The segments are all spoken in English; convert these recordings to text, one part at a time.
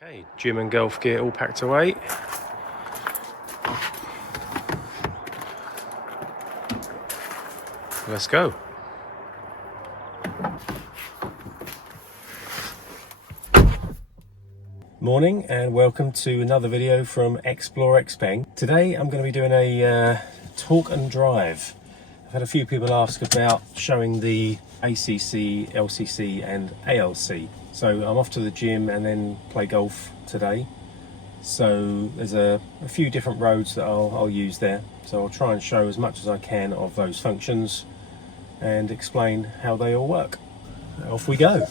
Okay, gym and golf gear all packed away. Let's go. Morning and welcome to another video from Xpilot Xpeng. Today I'm going to be doing a talk and drive. I've had a few people ask about showing the ACC, LCC and ALC. So I'm off to the gym and then play golf today. So there's a few different roads that I'll use there. So I'll try and show as much as I can of those functions and explain how they all work. Off we go.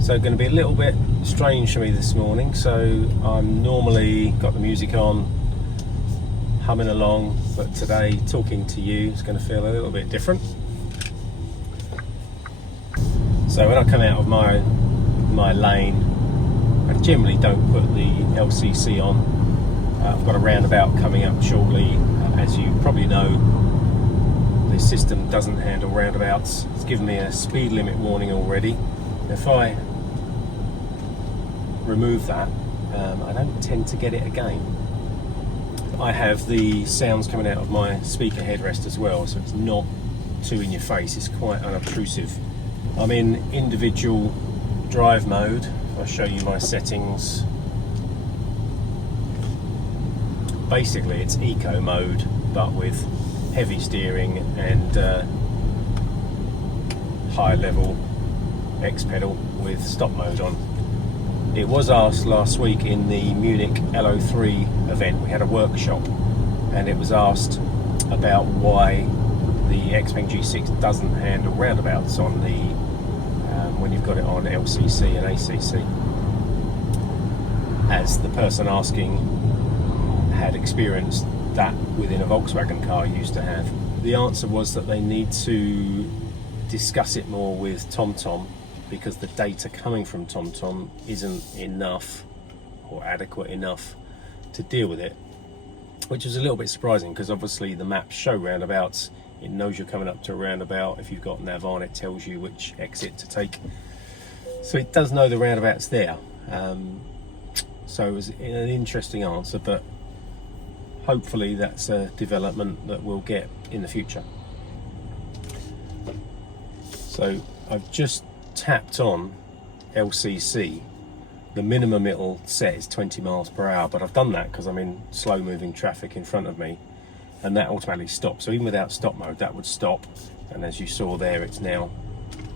So going to be a little bit strange for me this morning. So I'm normally got the music on, humming along, but today talking to you is going to feel a little bit different. So when I come out of my lane, I generally don't put the LCC on. I've got a roundabout coming up shortly. As you probably know, this system doesn't handle roundabouts. It's given me a speed limit warning already. If I remove that, I don't tend to get it again. I have the sounds coming out of my speaker headrest as well, so it's not too in your face, it's quite unobtrusive. I'm in individual drive mode. I'll show you my settings. Basically it's eco mode, but with heavy steering and high level X pedal with stop mode on. It was asked last week in the Munich LO3 event, we had a workshop, and it was asked about why the Xpeng G6 doesn't handle roundabouts on the when you've got it on LCC and ACC, as the person asking had experienced that within a Volkswagen car used to have. The answer was that they need to discuss it more with TomTom, because the data coming from TomTom isn't enough or adequate enough to deal with it, which is a little bit surprising, because obviously the maps show roundabouts. It knows you're coming up to a roundabout. If you've got nav on, it tells you which exit to take, so it does know the roundabout's there. So it was an interesting answer, but hopefully that's a development that we'll get in the future. So I've just tapped on LCC. The minimum it'll set is 20 miles per hour, but I've done that because I'm in slow moving traffic in front of me, and that automatically stops. So even without stop mode, that would stop, and as you saw there, it's now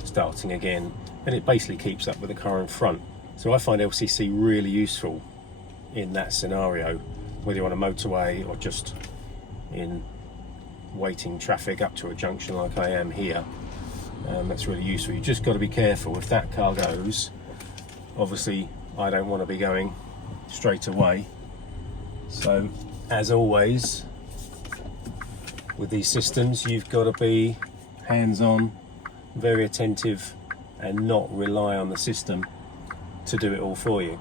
starting again, and it basically keeps up with the car in front. So I find LCC really useful in that scenario, whether you're on a motorway or just in waiting traffic up to a junction like I am here. That's really useful. You just got to be careful. If that car goes, obviously I don't want to be going straight away. So as always with these systems, you've got to be hands-on, very attentive, and not rely on the system to do it all for you.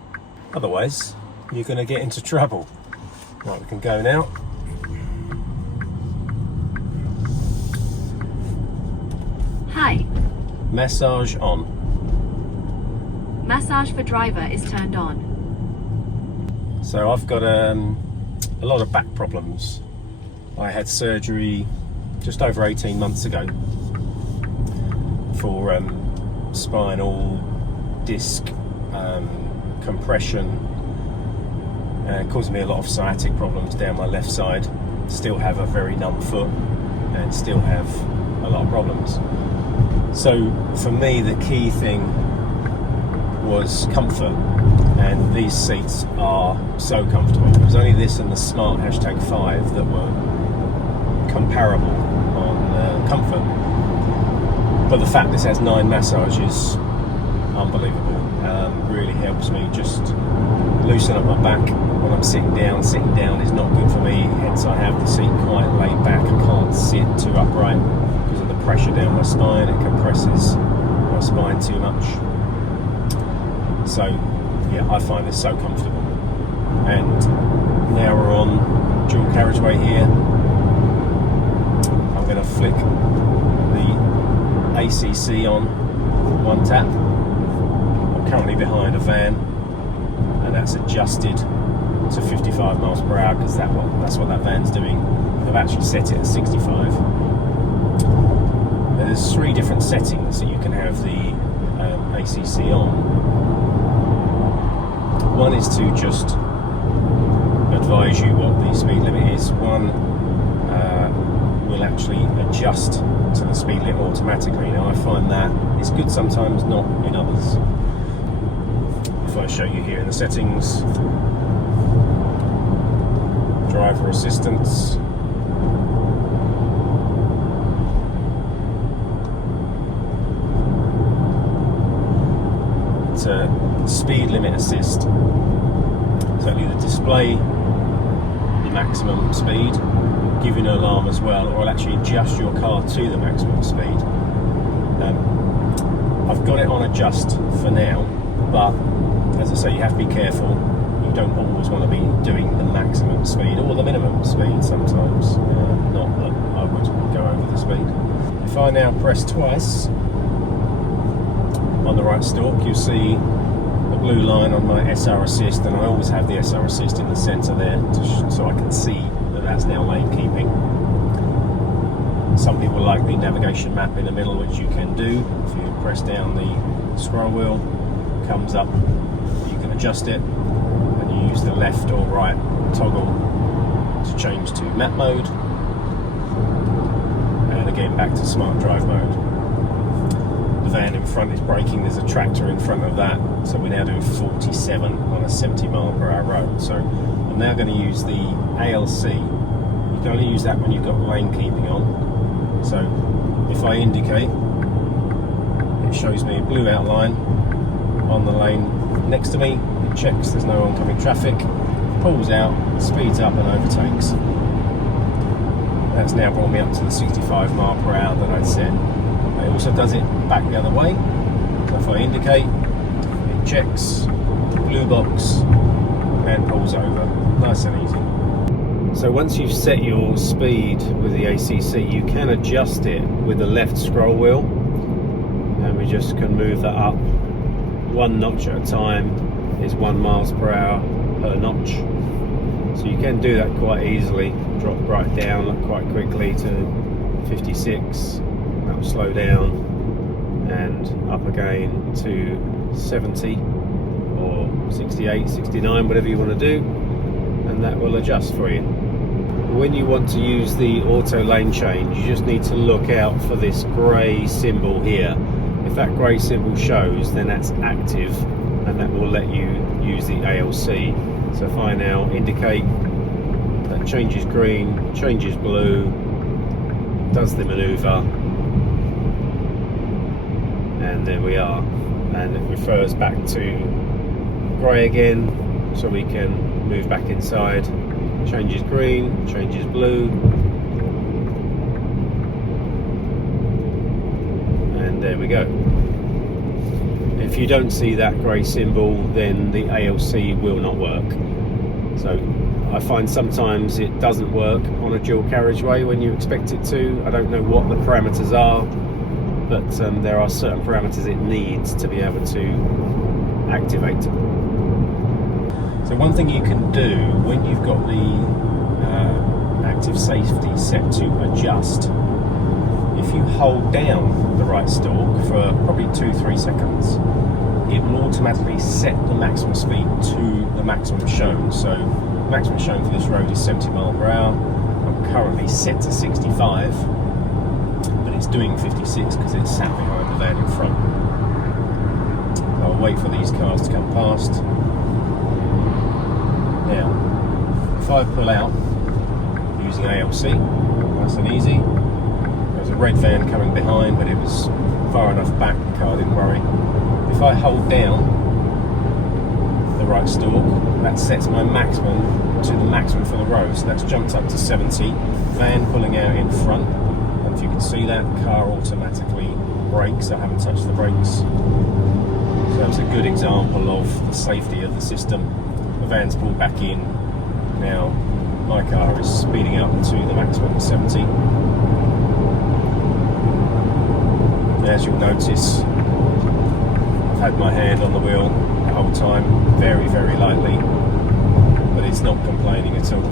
Otherwise you're going to get into trouble. Right, we can go now. Hi. Massage on. Massage for driver is turned on. So I've got a lot of back problems. I had surgery just over 18 months ago for spinal disc compression, and caused me a lot of sciatic problems down my left side. Still have a very numb foot and still have a lot of problems. So for me, the key thing was comfort, and these seats are so comfortable. It was only this and the Smart #5 that were comparable on comfort, but the fact this has 9 massages, unbelievable. Really helps me just loosen up my back when I'm sitting down. Sitting down is not good for me, hence I have the seat quite laid back. I can't sit too upright because of the pressure down my spine. It compresses my spine too much. So yeah, I find this so comfortable. And Now we're on dual carriageway here. I'm going to flick the ACC on one tap. I'm currently behind a van, and that's adjusted to 55 miles per hour because that's what that van's doing. I've actually set it at 65. There's 3 different settings that you can have the ACC on. One is to just advise you what the speed limit is. One will actually adjust to the speed limit automatically. Now I find that it's good sometimes, not in others. If I show you here in the settings, driver assistance, to speed limit assist. So it'll either display the maximum speed, give you an alarm as well, or it'll actually adjust your car to the maximum speed. I've got it on adjust for now, but as I say, you have to be careful. You don't always want to be doing the maximum speed or the minimum speed sometimes. Not that I would go over the speed. If I now press twice on the right stalk, you'll see the blue line on my SR assist, and I always have the SR assist in the centre there so I can see that that's now lane keeping. Some people like the navigation map in the middle, which you can do. If you press down the scroll wheel, it comes up, you can adjust it, and you use the left or right toggle to change to map mode, and again back to smart drive mode. The van in front is braking, there's a tractor in front of that, so we're now doing 47 on a 70 mile per hour road. So I'm now going to use the ALC. You can only use that when you've got lane keeping on. So if I indicate, it shows me a blue outline on the lane next to me, it checks there's no oncoming traffic, pulls out, speeds up and overtakes. That's now brought me up to the 65 mile per hour that I'd set. It also does it back the other way. So if I indicate, it checks the blue box and pulls over. Nice and easy. So once you've set your speed with the ACC, you can adjust it with the left scroll wheel, and we just can move that up 1 notch at a time. Is 1 miles per hour per notch. So you can do that quite easily. Drop right down quite quickly to 56. That will slow down, and up again to 70 or 68, 69, whatever you want to do, and that will adjust for you. When you want to use the auto lane change, you just need to look out for this grey symbol here. If that grey symbol shows, then that's active, and that will let you use the ALC. So if I now indicate, that changes green, changes blue, does the manoeuvre, and there we are, and it refers back to grey again, so we can move back inside. Changes green, changes blue, and there we go. If you don't see that grey symbol, then the ALC will not work. So I find sometimes it doesn't work on a dual carriageway when you expect it to. I don't know what the parameters are, but there are certain parameters it needs to be able to activate. So one thing you can do when you've got the active safety set to adjust, if you hold down the right stalk for probably 2-3 seconds, it will automatically set the maximum speed to the maximum shown. So the maximum shown for this road is 70 mile per hour. I'm currently set to 65, but it's doing 56 because it's sat behind the van in front. I'll wait for these cars to come past. Now, if I pull out using ALC, nice and easy. There was a red van coming behind, but it was far enough back, the car didn't worry. If I hold down the right stalk, that sets my maximum to the maximum for the road. So that's jumped up to 70. Van pulling out in front, and if you can see that, the car automatically brakes. I haven't touched the brakes. So that's a good example of the safety of the system. The van's pulled back in, Now my car is speeding up to the maximum of 70. As you'll notice, I've had my hand on the wheel the whole time, very, very lightly, but it's not complaining at all.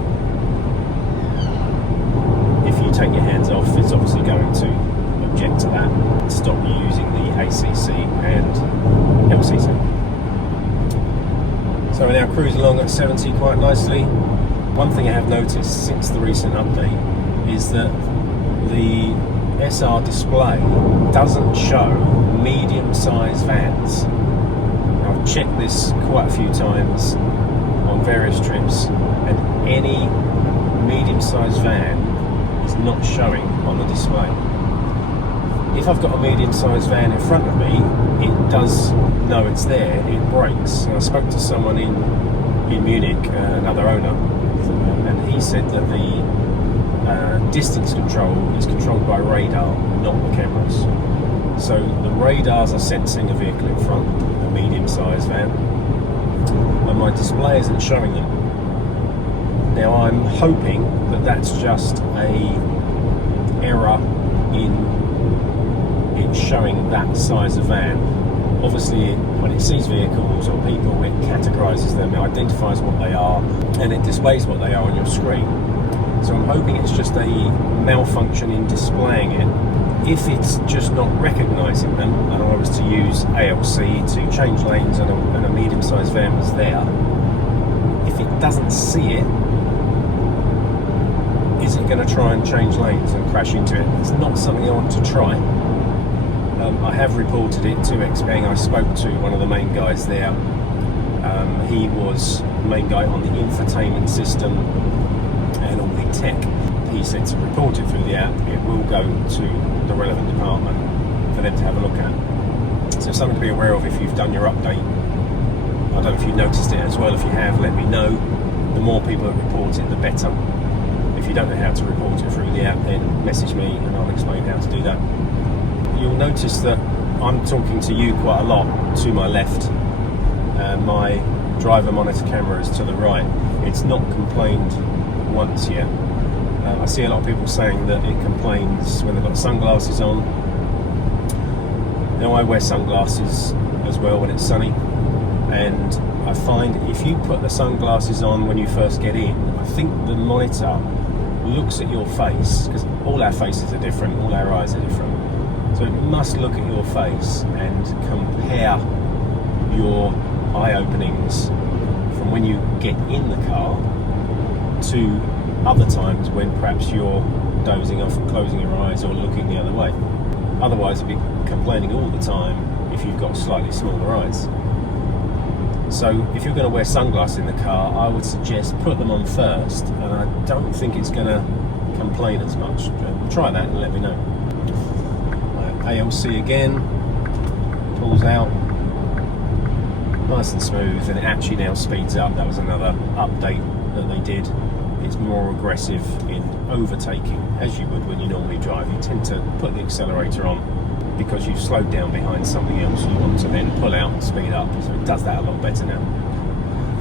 If you take your hands off, it's obviously going to object to that and stop you using the ACC and LCC. So we're now cruising along at 70 quite nicely. One thing I have noticed since the recent update is that the SR display doesn't show medium-sized vans. I've checked this quite a few times on various trips, and any medium-sized van is not showing on the display. If I've got a medium-sized van in front of me, it does know it's there, it brakes. And I spoke to someone in Munich, another owner, and he said that the distance control is controlled by radar, not the cameras. So the radars are sensing a vehicle in front, a medium-sized van, and my display isn't showing them. Now I'm hoping that that's just a error in it showing that size of van. Obviously, when it sees vehicles or people, it categorises them, it identifies what they are, and it displays what they are on your screen. So I'm hoping it's just a malfunction in displaying it. If it's just not recognising them, and I was to use ALC to change lanes and a medium-sized van was there, if it doesn't see it, is it going to try and change lanes and crash into it? It's not something I want to try. I have reported it to Xpeng. I spoke to one of the main guys there. He was the main guy on the infotainment system and all the tech. He said to report it through the app. It will go to the relevant department for them to have a look at. So something to be aware of if you've done your update. I don't know if you've noticed it as well. If you have, let me know. The more people that report it, the better. If you don't know how to report it through the app, then message me and I'll explain how to do that. You'll notice that I'm talking to you quite a lot to my left. My driver monitor camera is to the right. It's not complained once yet. I see a lot of people saying that it complains when they've got sunglasses on. Now I wear sunglasses as well when it's sunny, and I find if you put the sunglasses on when you first get in, I think the monitor looks at your face, because all our faces are different, all our eyes are different. So it must look at your face and compare your eye openings from when you get in the car to other times when perhaps you're dozing off and closing your eyes or looking the other way. Otherwise you'd be complaining all the time if you've got slightly smaller eyes. So if you're going to wear sunglasses in the car, I would suggest put them on first, and I don't think it's going to complain as much. But try that and let me know. ALC again, pulls out, nice and smooth, and it actually now speeds up. That was another update that they did. It's more aggressive in overtaking, as you would when you normally drive. You tend to put the accelerator on because you've slowed down behind something else. You want to then pull out and speed up, so it does that a lot better now.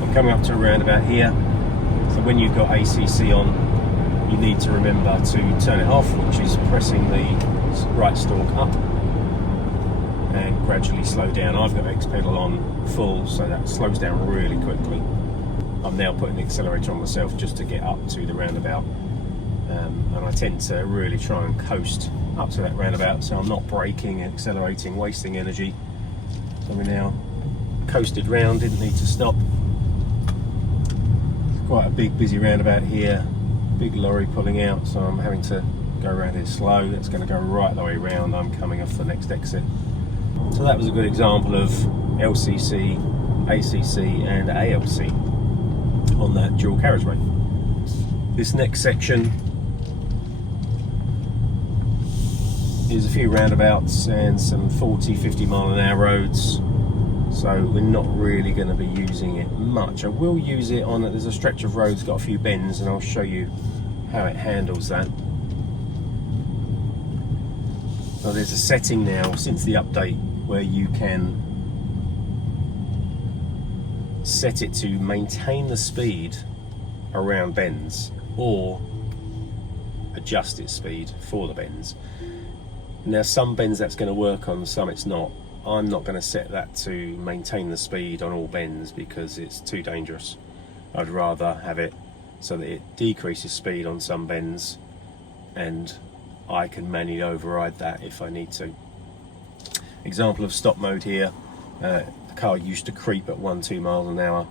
I'm coming up to a roundabout here, so when you've got ACC on, you need to remember to turn it off, which is pressing the right stalk up and gradually slow down. I've got Xpilot on full, so that slows down really quickly. I'm now putting the accelerator on myself just to get up to the roundabout, and I tend to really try and coast up to that roundabout, so I'm not braking, accelerating, wasting energy. So we're now coasted round, didn't need to stop. It's quite a big busy roundabout here, big lorry pulling out, so I'm having to go around here slow. That's going to go right the way round. I'm coming off the next exit. So that was a good example of LCC, ACC and ALC on that dual carriageway. This next section is a few roundabouts and some 40-50 mile an hour roads, so we're not really going to be using it much. I will use it on, there's a stretch of roads got a few bends, and I'll show you how it handles that. So there's a setting now since the update where you can set it to maintain the speed around bends or adjust its speed for the bends. Now some bends that's going to work on, some it's not. I'm not going to set that to maintain the speed on all bends because it's too dangerous. I'd rather have it so that it decreases speed on some bends and I can manually override that if I need to. Example of stop mode here, the car used to creep at 1-2 miles an hour.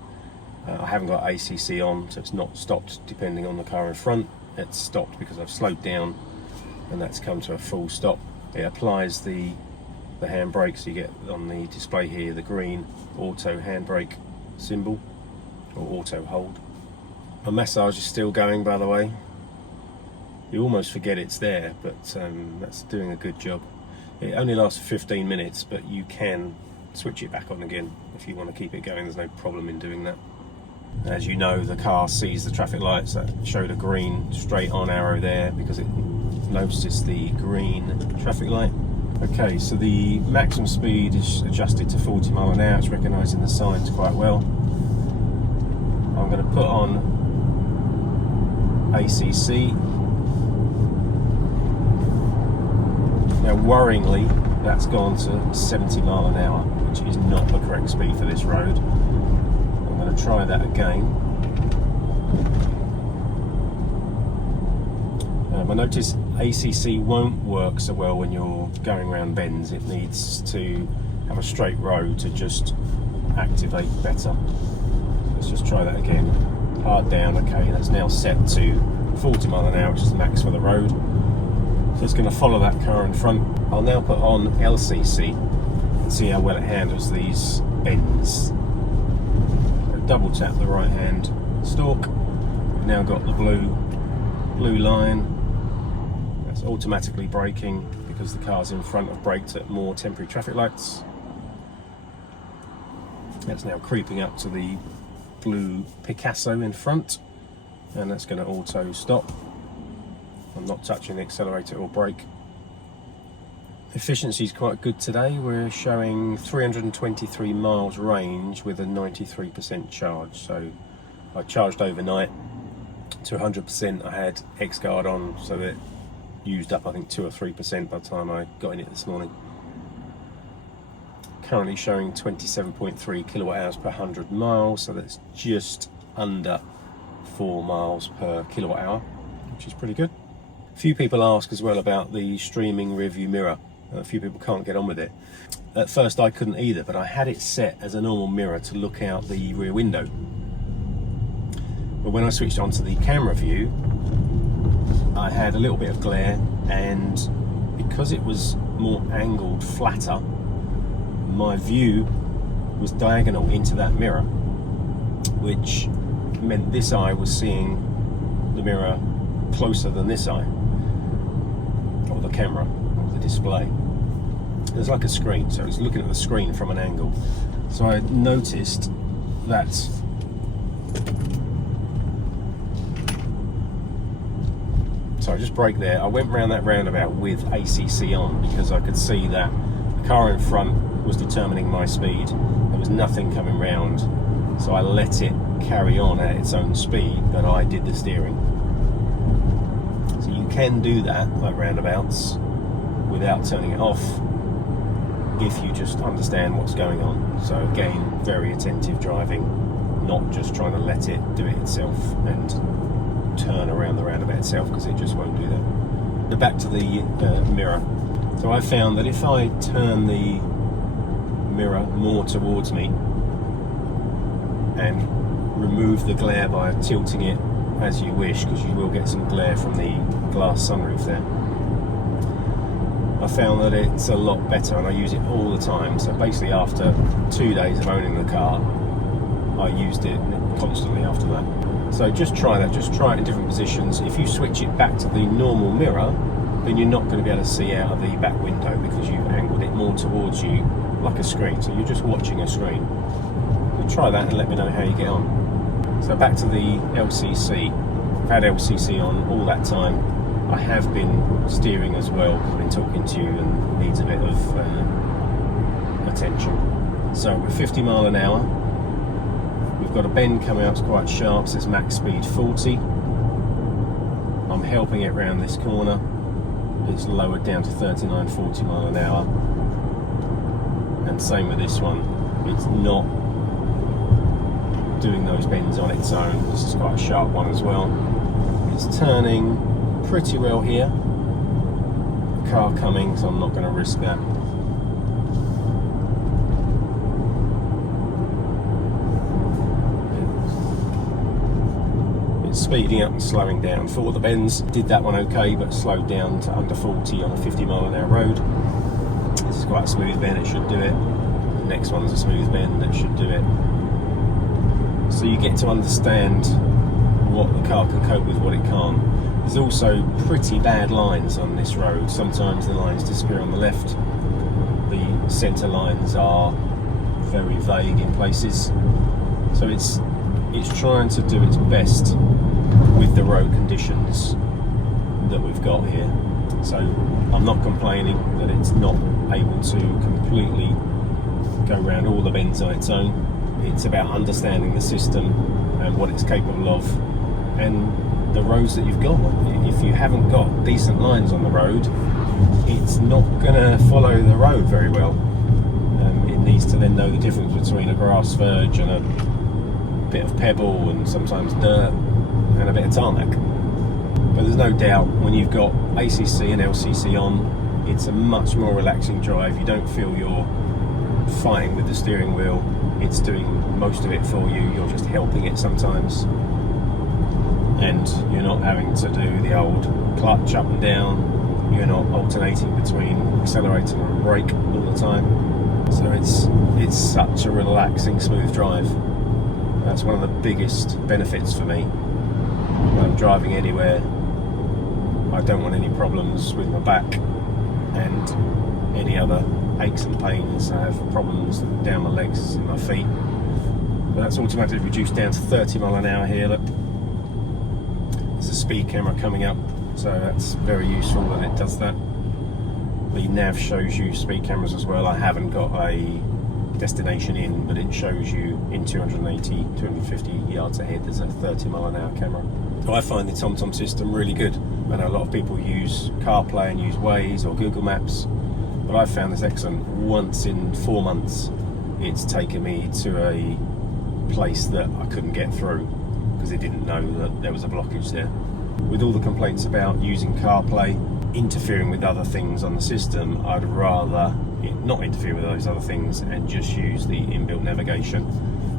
I haven't got ACC on, so it's not stopped depending on the car in front. It's stopped because I've slowed down and that's come to a full stop. It applies the handbrake, so you get on the display here the green auto handbrake symbol or auto hold. My massage is still going, by the way. You almost forget it's there, but that's doing a good job. It only lasts 15 minutes, but you can switch it back on again if you want to keep it going. There's no problem in doing that. As you know, the car sees the traffic lights that showed a green straight on arrow there because it noticed the green traffic light. Okay, so the maximum speed is adjusted to 40 mile an hour. It's recognising the signs quite well. I'm going to put on ACC. Now worryingly, that's gone to 70 mile an hour, which is not the correct speed for this road. I'm going to try that again. I notice ACC won't work so well when you're going around bends. It needs to have a straight road to just activate better. Let's just try that again. Hard down, okay, that's now set to 40 mile an hour, which is the max for the road. So it's going to follow that car in front. I'll now put on LCC and see how well it handles these bends. So double tap the right hand stalk. We've now got the blue line. That's automatically braking because the cars in front have braked at more temporary traffic lights. That's now creeping up to the blue Picasso in front, and that's going to auto stop. I'm not touching the accelerator or brake. Efficiency is quite good today. We're showing 323 miles range with a 93% charge. So I charged overnight to 100%. I had X-Guard on, so that used up I think 2 or 3% by the time I got in it this morning. Currently showing 27.3 kilowatt hours per 100 miles, so that's just under 4 miles per kilowatt hour, which is pretty good. A few people ask as well about the streaming rear view mirror. A few people can't get on with it. At first I couldn't either, but I had it set as a normal mirror to look out the rear window. But when I switched on to the camera view, I had a little bit of glare, and because it was more angled, flatter, my view was diagonal into that mirror, which meant this eye was seeing the mirror closer than this eye, or the camera, or the display. There's like a screen, so it's looking at the screen from an angle. So I noticed that so I just brake there. I went round that roundabout with ACC on because I could see that the car in front was determining my speed. There was nothing coming round, so I let it carry on at its own speed, but I did the steering. So you can do that, like roundabouts, without turning it off if you just understand what's going on. So again, very attentive driving, not just trying to let it do it itself and turn around the roundabout itself, because it just won't do that. Now back to the mirror. So I found that if I turn the mirror more towards me and remove the glare by tilting it as you wish, because you will get some glare from the glass sunroof there, I found that it's a lot better, and I use it all the time. So basically after 2 days of owning the car, I used it constantly after that. So just try that, just try it in different positions. If you switch it back to the normal mirror, then you're not going to be able to see out of the back window because you've angled it more towards you like a screen. So you're just watching a screen. So try that and let me know how you get on. So back to the LCC. I've had LCC on all that time. I have been steering as well. I've been talking to you and needs a bit of attention. So we're 50 mile an hour. We've got a bend coming up, it's quite sharp, says max speed 40. I'm helping it round this corner. It's lowered down to 39, 40 mile an hour. And same with this one. It's not doing those bends on its own. This is quite a sharp one as well. It's turning pretty well here. Car coming, so I'm not going to risk that. Speeding up and slowing down for the bends. Did that one okay, but slowed down to under 40 on a 50 mile an hour road. This is quite a smooth bend, it should do it. The next one's a smooth bend, that should do it. So you get to understand what the car can cope with, what it can't. There's also pretty bad lines on this road. Sometimes the lines disappear on the left. The centre lines are very vague in places. So it's trying to do its best with the road conditions that we've got here. So I'm not complaining that it's not able to completely go around all the bends on its own. It's about understanding the system and what it's capable of and the roads that you've got. If you haven't got decent lines on the road, it's not going to follow the road very well. It needs to then know the difference between a grass verge and a bit of pebble and sometimes dirt and a bit of tarmac. But there's no doubt when you've got ACC and LCC on, it's a much more relaxing drive. You don't feel you're fighting with the steering wheel. It's doing most of it for you. You're just helping it sometimes. And you're not having to do the old clutch up and down. You're not alternating between accelerator and brake all the time. So it's such a relaxing, smooth drive. That's one of the biggest benefits for me. When I'm driving anywhere, I don't want any problems with my back and any other aches and pains. I have problems down my legs and my feet. But that's automatically reduced down to 30 mile an hour here. Look, there's a speed camera coming up, so that's very useful that it does that. The nav shows you speed cameras as well. I haven't got a destination in, but it shows you in 280, 250 yards ahead there's a 30 mile an hour camera. So I find the TomTom system really good. I know a lot of people use CarPlay and use Waze or Google Maps, but I've found this excellent. Once in 4 months it's taken me to a place that I couldn't get through because it didn't know that there was a blockage there. With all the complaints about using CarPlay interfering with other things on the system, I'd rather not interfere with those other things and just use the inbuilt navigation.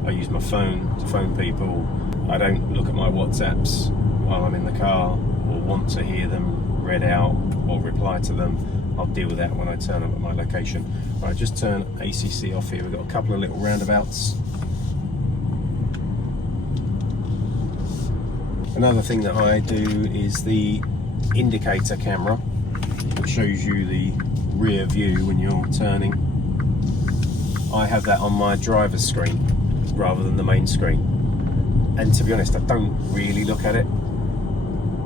I use my phone to phone people. I don't look at my WhatsApps while I'm in the car or want to hear them read out or reply to them. I'll deal with that when I turn up at my location. Right, just turn ACC off here. We've got a couple of little roundabouts. Another thing that I do is the indicator camera, which shows you the rear view when you're turning. I have that on my driver's screen rather than the main screen. And to be honest, I don't really look at it.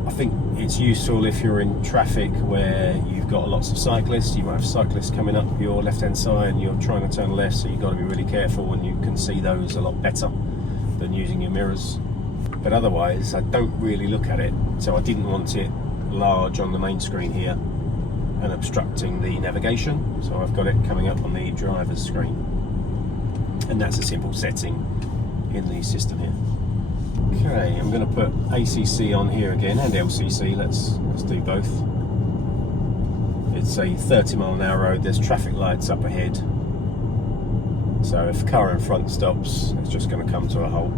I think it's useful if you're in traffic where you've got lots of cyclists. You might have cyclists coming up your left-hand side and you're trying to turn left, so you've got to be really careful, and you can see those a lot better than using your mirrors. But otherwise, I don't really look at it. So I didn't want it large on the main screen here and obstructing the navigation. So I've got it coming up on the driver's screen. And that's a simple setting in the system here. Okay, I'm going to put ACC on here again, and LCC. Let's do both. It's a 30 mile an hour road. There's traffic lights up ahead. So if a car in front stops, it's just going to come to a halt.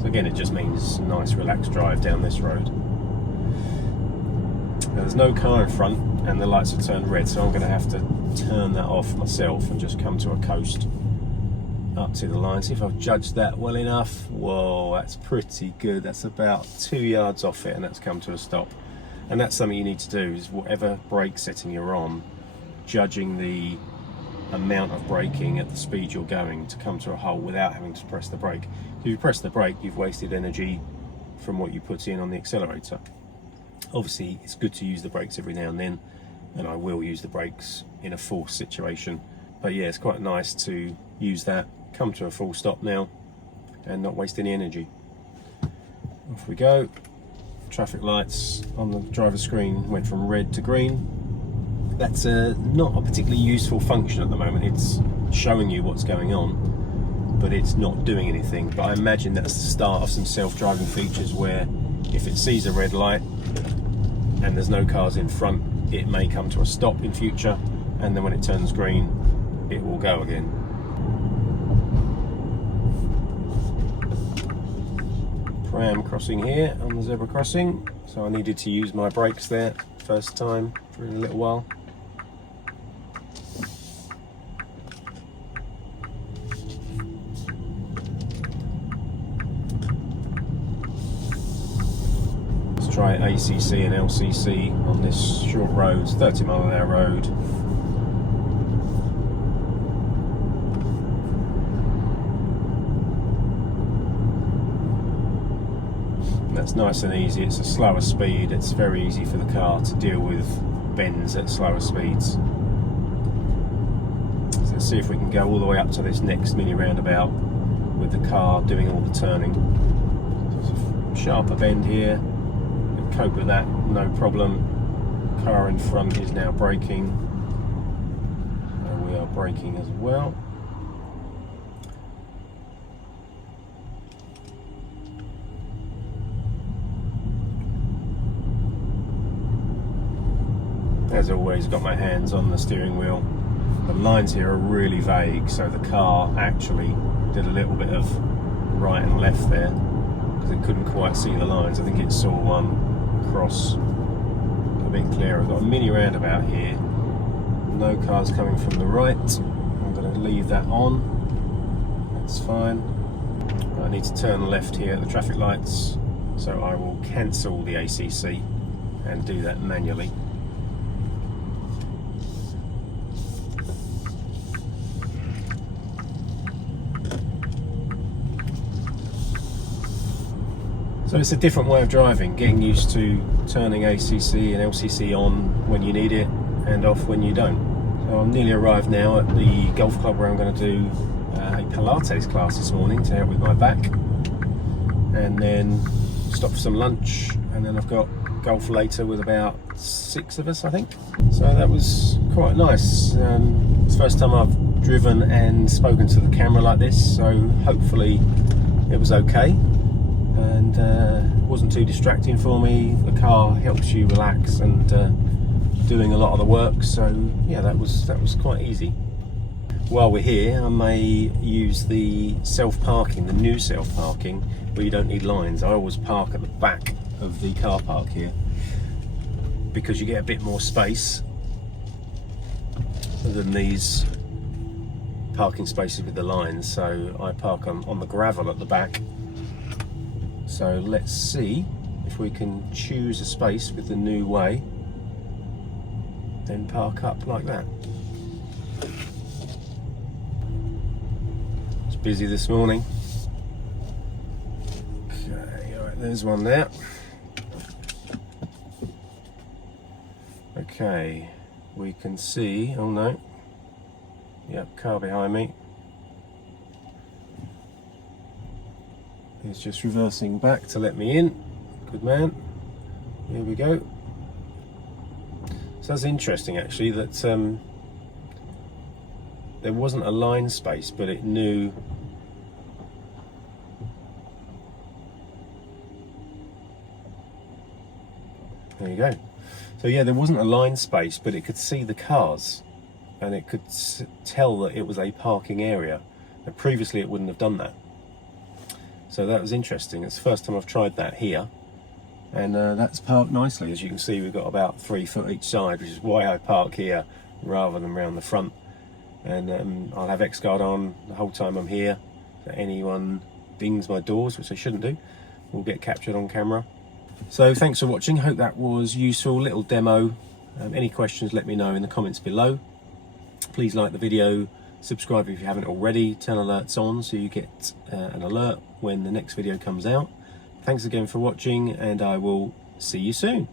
So again, it just means nice relaxed drive down this road. Now, there's no car in front and the lights have turned red, so I'm going to have to turn that off myself and just come to a coast up to the line. See if I've judged that well enough. Whoa, that's pretty good. That's about 2 yards off it and that's come to a stop. And that's something you need to do, is whatever brake setting you're on, judging the amount of braking at the speed you're going to come to a halt without having to press the brake. If you press the brake, you've wasted energy from what you put in on the accelerator. Obviously, it's good to use the brakes every now and then, and I will use the brakes in a forced situation. But yeah, it's quite nice to use that. Come to a full stop now, and not waste any energy. Off we go. Traffic lights on the driver's screen went from red to green. That's not a particularly useful function at the moment. It's showing you what's going on, but it's not doing anything. But I imagine that's the start of some self-driving features where if it sees a red light and there's no cars in front, it may come to a stop in future, and then when it turns green, it will go again. Pram crossing here on the zebra crossing, so I needed to use my brakes there first time for a little while. Let's try ACC and LCC on this short road, 30-mile-an-hour road. That's nice and easy. It's a slower speed. It's very easy for the car to deal with bends at slower speeds. So let's see if we can go all the way up to this next mini roundabout with the car doing all the turning. There's a sharper bend here. We'll cope with that, no problem. Car in front is now braking. And we are braking as well. As always, got my hands on the steering wheel. The lines here are really vague, so the car actually did a little bit of right and left there because it couldn't quite see the lines. I think it saw one cross a bit clearer. I've got a mini roundabout here. No cars coming from the right. I'm going to leave that on. That's fine. I need to turn left here at the traffic lights, so I will cancel the ACC and do that manually. So it's a different way of driving, getting used to turning ACC and LCC on when you need it and off when you don't. So I'm nearly arrived now at the golf club where I'm going to do a Pilates class this morning to help with my back, and then stop for some lunch, and then I've got golf later with about 6 of us, I think. So that was quite nice. It's the first time I've driven and spoken to the camera like this, so hopefully it was okay. And it wasn't too distracting for me. The car helps you relax and doing a lot of the work, so yeah, that was quite easy. While we're here, I may use the self-parking, the new self-parking, where you don't need lines. I always park at the back of the car park here because you get a bit more space than these parking spaces with the lines, so I park on the gravel at the back. So let's see if we can choose a space with the new way, then park up like that. It's busy this morning. Okay, all right, there's one there. Okay, we can see, oh no, yep, car behind me. He's just reversing back to let me in. Good man. Here we go. So that's interesting actually, that there wasn't a line space, but it knew there you go. So yeah, there wasn't a line space, but it could see the cars and it could tell that it was a parking area. And previously it wouldn't have done that. So that was interesting. It's the first time I've tried that here, and that's parked nicely. As you can see, we've got about 3 foot each side, which is why I park here rather than round the front. And I'll have X-Guard on the whole time I'm here. So anyone dings my doors, which they shouldn't do, will get captured on camera. So thanks for watching. Hope that was useful. Little demo. Any questions, let me know in the comments below. Please like the video. Subscribe if you haven't already, turn alerts on so you get an alert when the next video comes out. Thanks again for watching, and I will see you soon.